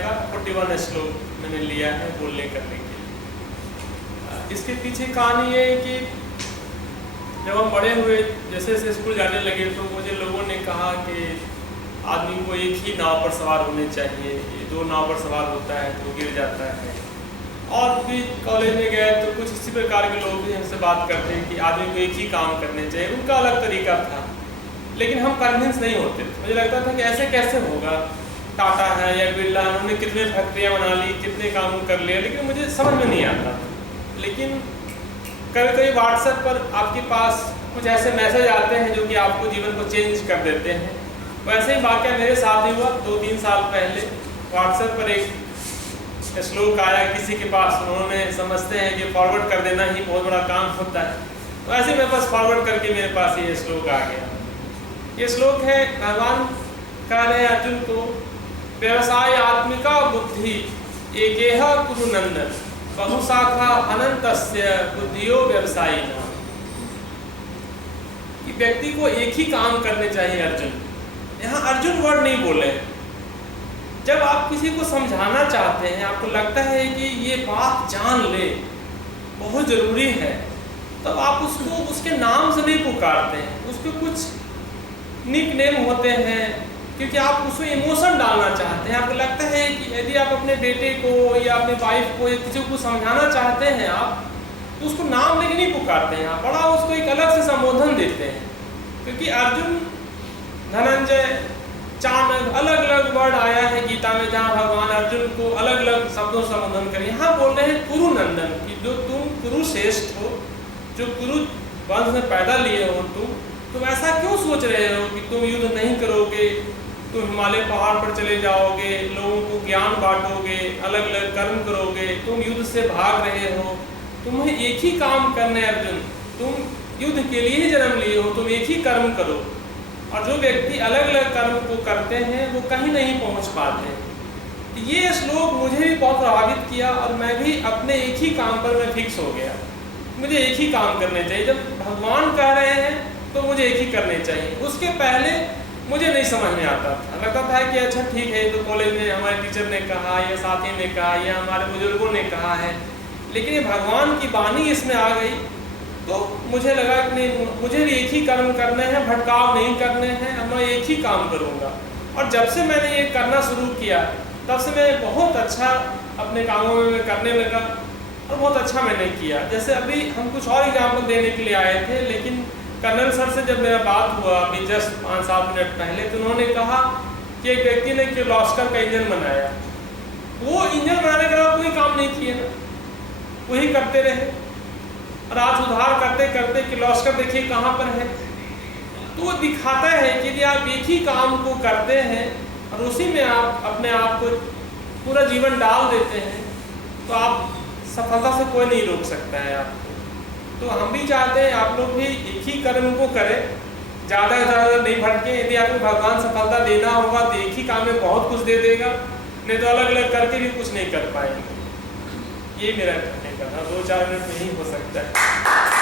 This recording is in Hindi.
का 41 श्लोक मैंने लिया है बोलने करने के लिए। इसके पीछे कहानी ये है कि जब हम बड़े हुए, जैसे जैसे स्कूल जाने लगे, तो मुझे लोगों ने कहा कि आदमी को एक ही नाव पर सवार होने चाहिए, ये दो नाव पर सवार होता है तो गिर जाता है। और फिर कॉलेज में गए तो कुछ इसी प्रकार के लोग भी हमसे बात करते हैं कि आदमी को एक ही काम करने चाहिए, उनका अलग तरीका था, लेकिन हम कन्विंस नहीं होते थे। मुझे लगता था कि ऐसे कैसे होगा, टाटा है या बिरला, उन्होंने कितने फैक्ट्रियाँ बना ली, कितने काम कर लिए, लेकिन मुझे समझ में नहीं आता था। लेकिन कभी कभी व्हाट्सएप पर आपके पास कुछ ऐसे मैसेज आते हैं जो कि आपको जीवन को चेंज कर देते हैं। वैसे ही वाकया मेरे साथ ही हुआ 2-3 साल पहले। व्हाट्सएप पर एक श्लोक आया किसी के पास, उन्होंने समझते हैं कि फॉरवर्ड कर देना ही बहुत बड़ा काम होता है, तो ऐसे मेरे पास फॉरवर्ड करके मेरे पास ये श्लोक आ गया। ये श्लोक है, भगवान कह रहे हैं अर्जुन को, व्यवसाय आत्मिका बुद्धि एकेह कुरु नंदन बहुशाखा अनंतस्य बुद्धियो व्यवसायिना। कि व्यक्ति को एक ही काम करने चाहिए अर्जुन। यहाँ अर्जुन वर्ड नहीं बोले। जब आप किसी को समझाना चाहते हैं, आपको लगता है कि ये बात जान ले, बहुत जरूरी है, तब आप उसको उसके नाम से नहीं पुकारते हैं, उसके कुछ निक नेम होते हैं, क्योंकि आप उसमें इमोशन डालना चाहते हैं। आपको लगता है कि यदि आप अपने बेटे को या अपने वाइफ को या किसी को समझाना चाहते हैं आप, तो उसको नाम लेके नहीं पुकारते हैं, आप बड़ा उसको एक अलग से संबोधन देते हैं। क्योंकि अर्जुन, धनंजय, चाणक्य, अलग अलग वर्ड आया है गीता में जहाँ भगवान अर्जुन को अलग अलग शब्दों से संबोधन करें। यहाँ बोल रहे हैं कुरु नंदन, कि जो तुम कुरु श्रेष्ठ हो, जो कुरु वंश में पैदा लिए हो, तुम ऐसा क्यों सोच रहे हो कि तुम युद्ध नहीं करोगे, तुम हिमालय पहाड़ पर चले जाओगे, लोगों को ज्ञान बांटोगे, अलग अलग कर्म करोगे, तुम युद्ध से भाग रहे हो। तुम्हें एक ही काम करना है अर्जुन, तुम युद्ध के लिए ही जन्म लिए हो, तुम एक ही कर्म करो। और जो व्यक्ति अलग अलग कर्म को करते हैं वो कहीं नहीं पहुंच पाते। ये श्लोक मुझे भी बहुत प्रभावित किया और मैं भी अपने एक ही काम पर मैं फिक्स हो गया। मुझे एक ही काम करने चाहिए। जब भगवान कह रहे हैं तो मुझे एक ही करने चाहिए। उसके पहले मुझे नहीं समझ में आता था, लगता था कि अच्छा ठीक है, तो कॉलेज में हमारे टीचर ने कहा या साथी ने कहा या हमारे बुजुर्गों ने कहा है, लेकिन ये भगवान की वाणी इसमें आ गई तो मुझे लगा कि नहीं, मुझे भी एक ही कर्म करने हैं, भटकाव नहीं करने हैं, मैं एक ही काम करूँगा। और जब से मैंने ये करना शुरू किया तब से मैं बहुत अच्छा अपने कामों में मैं करने लगा और बहुत अच्छा मैंने किया। जैसे अभी हम कुछ और एग्जाम्पल देने के लिए आए थे, लेकिन कर्नल सर से जब मेरा बात हुआ अभी जस्ट 5-7 मिनट पहले, तो उन्होंने कहा कि एक व्यक्ति ने किर्लोस्कर का इंजन बनाया। वो इंजन बनाने के बाद कोई काम नहीं किए ना, वही करते रहे और आज सुधार करते करते किर्लोस्कर देखिए कहाँ पर है। तो वो दिखाता है कि यदि आप एक ही काम को करते हैं और उसी में आप अपने आप को पूरा जीवन डाल देते हैं तो आप सफलता से कोई नहीं रोक सकता है आपको। तो हम भी चाहते हैं आप लोग भी एक ही कर्म को करें, ज़्यादा से ज़्यादा नहीं भटके। यदि आपको भगवान सफलता देना होगा तो एक ही काम में बहुत कुछ दे देगा, नहीं तो अलग अलग करके भी कुछ नहीं कर पाएंगे। ये मेरा कहने का था, 2-4 मिनट में ही हो सकता है।